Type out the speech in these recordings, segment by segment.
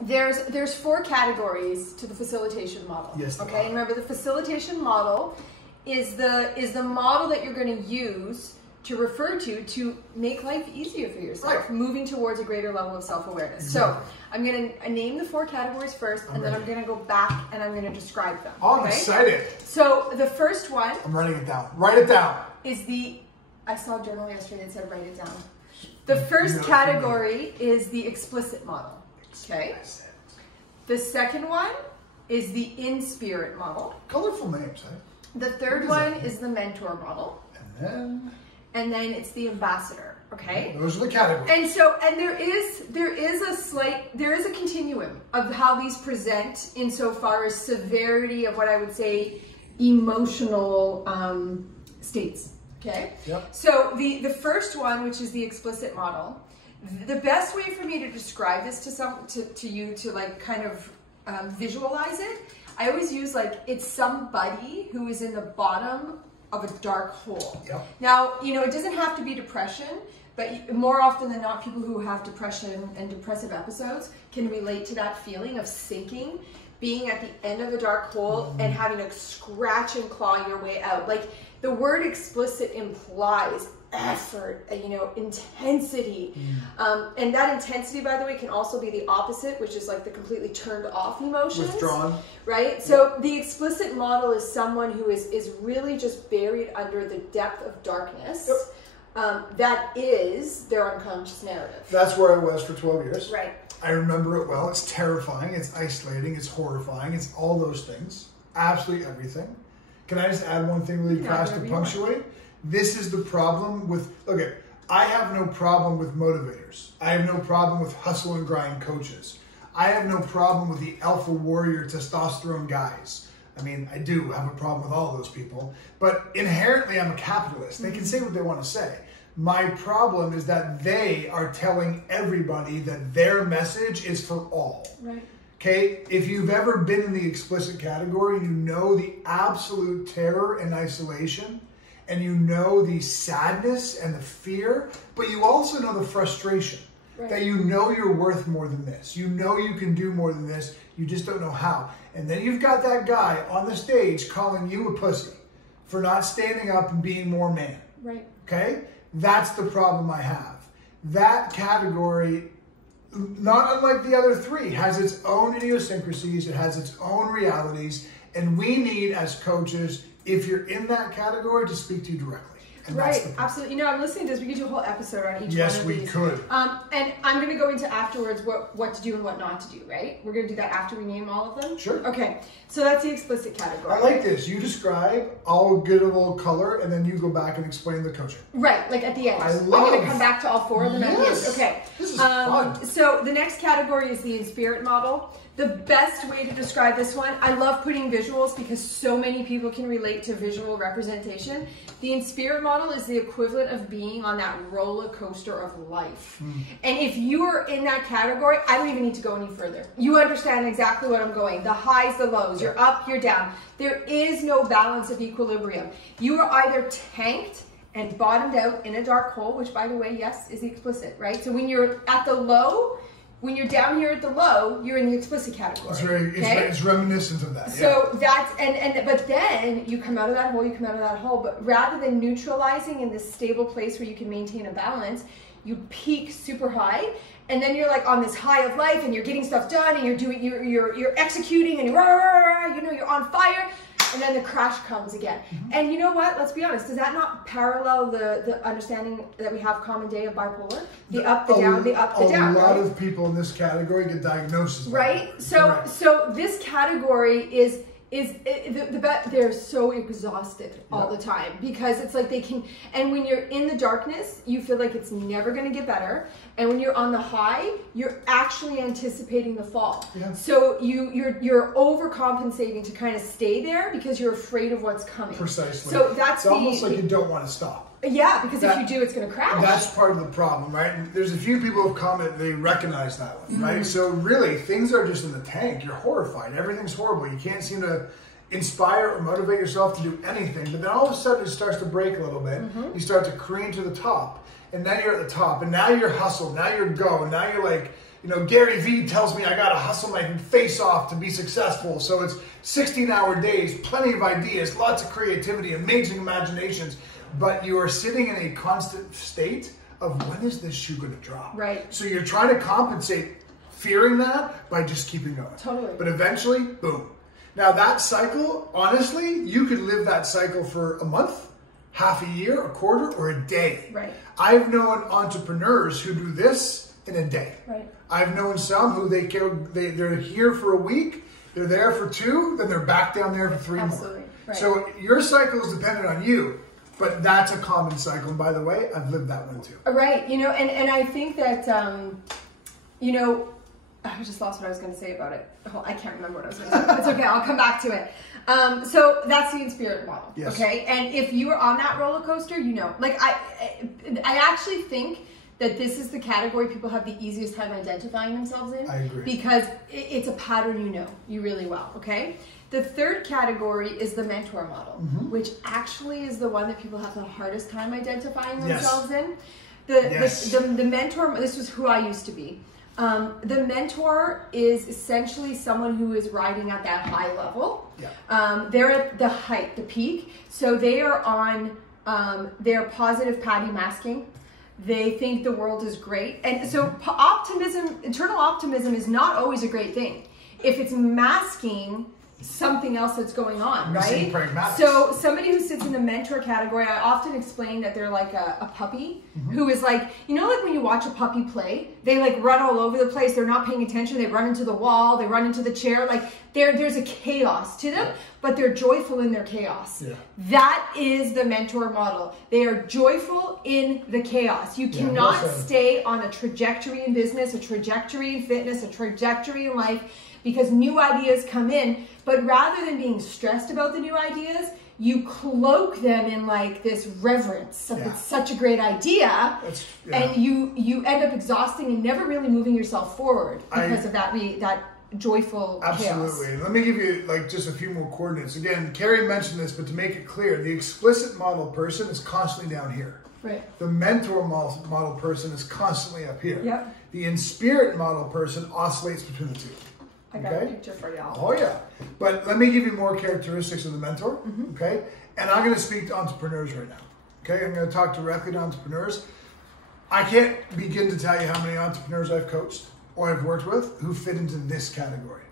there's 4 categories to the facilitation model. Yes. Okay. And remember, the facilitation model is the model that you're going to use to refer to make life easier for yourself, moving towards a greater level of self-awareness. Exactly. So I'm going to name the 4 categories first, and then I'm going to go back and I'm going to describe them. Oh, I'm excited. So the first one. I'm writing it down. Write it down. I saw a journal yesterday that said write it down. The first category is the explicit model. Okay. The second one is the in-spirit model. Colorful names, eh? The third one is the mentor model. And then it's the ambassador. Okay. Those are the categories. And there is a continuum of how these present insofar as severity of what I would say emotional states. Okay. Yep. So the first one, which is the explicit model, the best way for me to describe this to you to like kind of visualize it, I always use like it's somebody who is in the bottom of a dark hole. Yep. Now, you know, it doesn't have to be depression, but more often than not, people who have depression and depressive episodes can relate to that feeling of sinking, being at the end of a dark hole and having to scratch and claw your way out. Like the word explicit implies effort, you know, intensity. And that intensity, by the way, can also be the opposite, which is like the completely turned off emotions. Withdrawn. Right? So the explicit model is someone who is really just buried under the depth of darkness. That is their unconscious narrative. That's where I was for 12 years. Right. I remember it well. It's terrifying. It's isolating. It's horrifying. It's all those things. Absolutely everything. Can I just add one thing really fast to punctuate? This is the problem with, okay, I have no problem with motivators. I have no problem with hustle and grind coaches. I have no problem with the alpha warrior testosterone guys. I mean, I do have a problem with all those people, but inherently I'm a capitalist. They can say what they want to say. My problem is that they are telling everybody that their message is for all. Right. Okay, if you've ever been in the explicit category, you know the absolute terror and isolation, and you know the sadness and the fear, but you also know the frustration. Right. That you know you're worth more than this. You know you can do more than this. You just don't know how. And then you've got that guy on the stage calling you a pussy for not standing up and being more man. Right. Okay? That's the problem I have. That category, not unlike the other 3, has its own idiosyncrasies. It has its own realities. And we need, as coaches, if you're in that category, to speak to you directly. And right, absolutely. You know, I'm listening to this. We could do a whole episode on each one of these. Yes, we could. And I'm going to go into afterwards what to do and what not to do, right? We're going to do that after we name all of them? Sure. Okay, so that's the explicit category. I like this. You describe, I'll get a little color, and then you go back and explain the coaching. Right, like at the end. I'm going to come back to all 4 of them at the end. Okay. This is fun. So the next category is the in-spirit model. The best way to describe this one, I love putting visuals because so many people can relate to visual representation. The in-spirit model is the equivalent of being on that roller coaster of life. And if you are in that category, I don't even need to go any further. You understand exactly what I'm going. The highs, the lows, you're up, you're down. There is no balance of equilibrium. You are either tanked and bottomed out in a dark hole, which by the way, yes, is explicit, right? So when you're at the low, when you're down here at the low, you're in the explicit category. It's reminiscent of that. So that's, but then you come out of that hole, but rather than neutralizing in this stable place where you can maintain a balance, you peak super high, and then you're like on this high of life, and you're getting stuff done, and you're executing, and you're on fire. And then the crash comes again. And you know what? Let's be honest. Does that not parallel the understanding that we have common day of bipolar? The up, the down, the up, the down. A lot of people in this category get diagnoses. Right? So this category is they're so exhausted all the time because it's like they can, and when you're in the darkness, you feel like it's never going to get better. And when you're on the high, you're actually anticipating the fall. Yeah. So you're overcompensating to kind of stay there because you're afraid of what's coming. Precisely. So that's almost like you don't want to stop. Yeah, because if you do, it's going to crash. That's part of the problem, right? And there's a few people who have commented, they recognize that one, right? So really, things are just in the tank. You're horrified. Everything's horrible. You can't seem to inspire or motivate yourself to do anything. But then all of a sudden, it starts to break a little bit. You start to careen to the top. And now you're at the top. And now you're hustle. Now you're go. Now you're like, You know, Gary Vee tells me I got to hustle my face off to be successful. So it's 16-hour days, plenty of ideas, lots of creativity, amazing imaginations. But you are sitting in a constant state of when is this shoe going to drop? Right. So you're trying to compensate fearing that by just keeping going. Totally. But eventually, boom. Now that cycle, honestly, you could live that cycle for a month, half a year, a quarter, or a day. Right. I've known entrepreneurs who do this in a day. Right. I've known some who they're here for a week, they're there for 2, then they're back down there for 3 Absolutely. more. Right. So your cycle is dependent on you, but that's a common cycle. And by the way, I've lived that one too. Right. You know, and I think that, you know, I just lost what I was going to say about it. Oh, I can't remember what I was going to say. It's okay. I'll come back to it. So that's the in-spirit model. Yes. Okay. And if you are on that roller coaster, you know, like I actually think that this is the category people have the easiest time identifying themselves in. I agree. Because it's a pattern you really well, okay? The third category is the mentor model, which actually is the one that people have the hardest time identifying themselves in. The mentor, this was who I used to be. The mentor is essentially someone who is riding at that high level. Yeah. They're at the height, the peak. So they are on their positive patty masking. They think the world is great. And so optimism, internal optimism is not always a great thing if it's masking something else that's going on, right? So somebody who sits in the mentor category, I often explain that they're like a puppy who is like, you know, like when you watch a puppy play, they like run all over the place. They're not paying attention. They run into the wall. They run into the chair. Like there's a chaos to them, but they're joyful in their chaos. Yeah. That is the mentor model. They are joyful in the chaos. You cannot stay on a trajectory in business, a trajectory in fitness, a trajectory in life, because new ideas come in, but rather than being stressed about the new ideas, you cloak them in like this reverence of it's such a great idea, and you end up exhausting and never really moving yourself forward because of that joyful chaos. Absolutely. Let me give you like just a few more coordinates. Again, Carrie mentioned this, but to make it clear, the explicit model person is constantly down here. Right. The mentor model person is constantly up here. Yep. The in-spirit model person oscillates between the two. I got a picture for y'all. Oh yeah. But let me give you more characteristics of the mentor. Okay. And I'm going to speak to entrepreneurs right now. Okay. I'm going to talk directly to entrepreneurs. I can't begin to tell you how many entrepreneurs I've coached or I've worked with who fit into this category.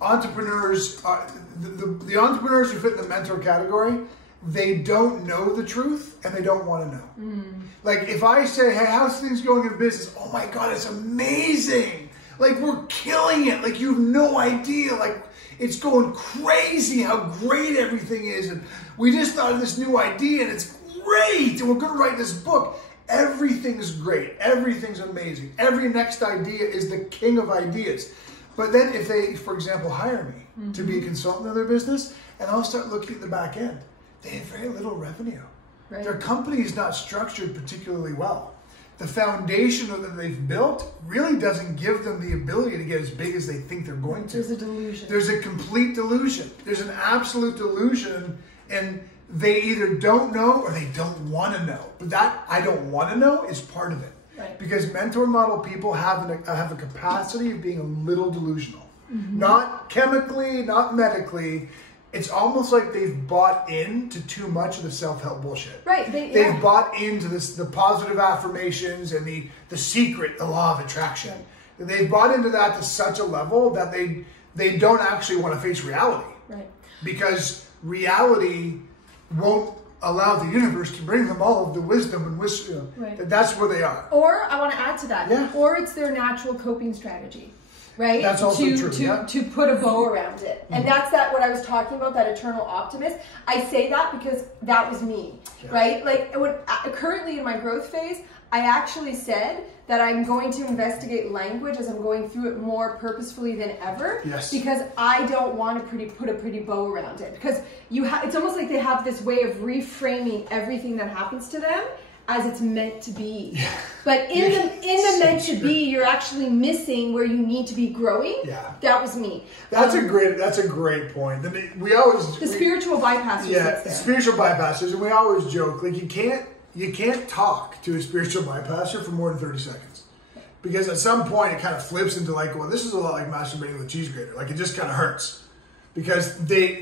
Entrepreneurs, the entrepreneurs who fit in the mentor category, they don't know the truth and they don't want to know. Like if I say, hey, how's things going in business? Oh my God, it's amazing. Like we're killing it. Like you have no idea. Like it's going crazy how great everything is. And we just thought of this new idea and it's great. And we're going to write this book. Everything's great. Everything's amazing. Every next idea is the king of ideas. But then if they, for example, hire me to be a consultant in their business, and I'll start looking at the back end, they have very little revenue. Right. Their company is not structured particularly well. The foundation that they've built really doesn't give them the ability to get as big as they think they're going to. There's a delusion. There's a complete delusion. There's an absolute delusion, and they either don't know or they don't want to know. But that I don't want to know is part of it. Right. Because mentor model people have a capacity of being a little delusional. Not chemically, not medically. It's almost like they've bought into too much of the self-help bullshit. Right. They've bought into the positive affirmations and the secret, the law of attraction. Right. They've bought into that to such a level that they don't actually want to face reality. Right. Because reality won't allow the universe to bring them all of the wisdom and wisdom. Right. That's where they are. Or I want to add to that. Or it's their natural coping strategy. Right? That's also true. To put a bow around it. And that's what I was talking about, that eternal optimist. I say that because that was me, right? Like currently in my growth phase, I actually said that I'm going to investigate language as I'm going through it more purposefully than ever. Yes. Because I don't want to put a pretty bow around it. Because it's almost like they have this way of reframing everything that happens to them as it's meant to be. Yeah. But in the meant to be, you're actually missing where you need to be growing. Yeah. That was me. That's a great point. The spiritual bypassers. Yeah, the spiritual bypassers, and we always joke, like you can't talk to a spiritual bypasser for more than 30 seconds. Because at some point it kind of flips into like, well, this is a lot like masturbating with a cheese grater. Like it just kind of hurts. Because this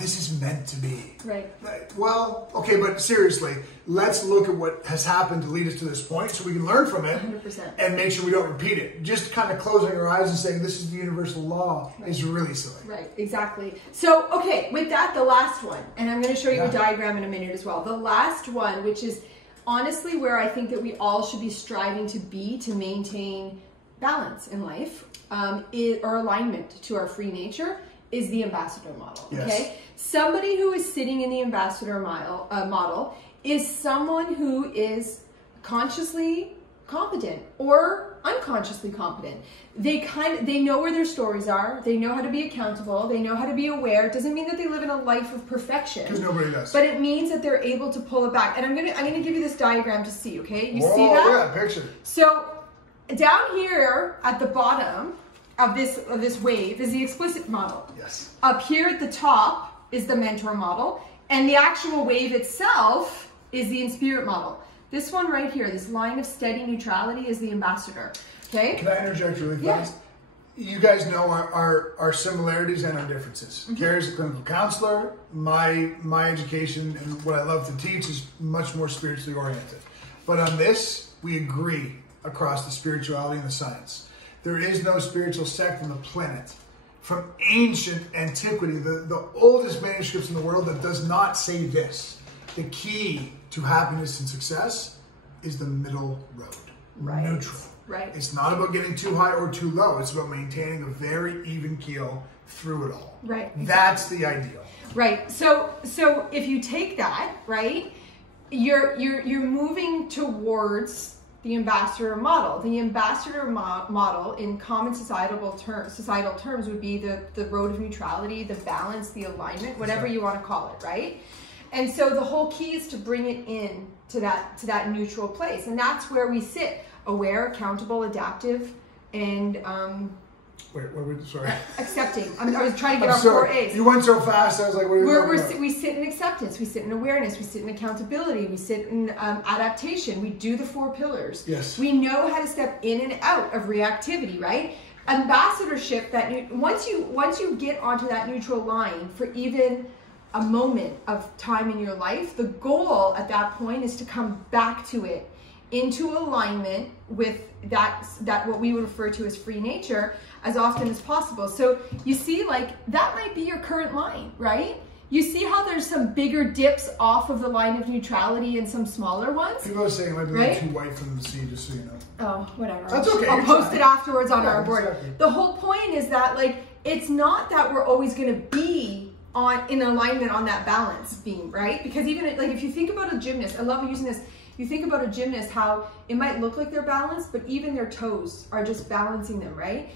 is meant to be. Right. Well, okay, but seriously, let's look at what has happened to lead us to this point so we can learn from it 100%. and make sure we don't repeat it. Just kind of closing our eyes and saying this is the universal law is really silly. Right, exactly. So, okay, with that, the last one, and I'm going to show you a diagram in a minute as well. The last one, which is honestly where I think that we all should be striving to be to maintain balance in life, or alignment to our free nature, is the ambassador model. Yes. Okay, somebody who is sitting in the ambassador model is someone who is consciously competent or unconsciously competent. They know where their stories are. They know how to be accountable. They know how to be aware. It doesn't mean that they live in a life of perfection. Because nobody does. But it means that they're able to pull it back. And I'm gonna give you this diagram to see. Okay, you Whoa, see that? Look at that picture. So down here at the bottom of this wave is the explicit model. Yes. Up here at the top is the mentor model, and the actual wave itself is the in spirit model. This one right here, this line of steady neutrality, is the ambassador. Okay? Can I interject really fast? You guys know our similarities and our differences. Carrie's a clinical counselor. My education and what I love to teach is much more spiritually oriented. But on this, we agree across the spirituality and the science. There is no spiritual sect on the planet from ancient antiquity, the oldest manuscripts in the world, that does not say this. The key to happiness and success is the middle road. Right. Neutral. Right. It's not about getting too high or too low. It's about maintaining a very even keel through it all. Right. That's the ideal. Right. So if you take that, right, you're moving towards the ambassador model. The ambassador model, in common societal terms, would be the road of neutrality, the balance, the alignment, whatever you want to call it, right? And so the whole key is to bring it in to that neutral place, and that's where we sit: aware, accountable, adaptive, and sorry. Accepting. I was trying to get our 4 A's. You went so fast. I was like, what are you talking about? We sit in acceptance. We sit in awareness. We sit in accountability. We sit in adaptation. We do the 4 pillars. Yes. We know how to step in and out of reactivity, right? Ambassadorship. Once you get onto that neutral line for even a moment of time in your life, the goal at that point is to come back to it, into alignment with that what we would refer to as free nature, as often as possible. So you see, like, that might be your current line, right? You see how there's some bigger dips off of the line of neutrality and some smaller ones? People are saying it might be a little too white for them to see, just so you know. Oh, whatever. That's okay. I'll post it afterwards on our board. Exactly. The whole point is that, like, it's not that we're always going to be in alignment on that balance beam, right? Because even, like, if you think about a gymnast, I love using this. You think about a gymnast, how it might look like they're balanced, but even their toes are just balancing them, right?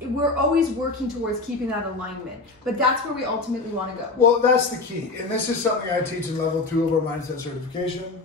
We're always working towards keeping that alignment, but that's where we ultimately want to go. Well, that's the key. And this is something I teach in level 2 of our mindset certification.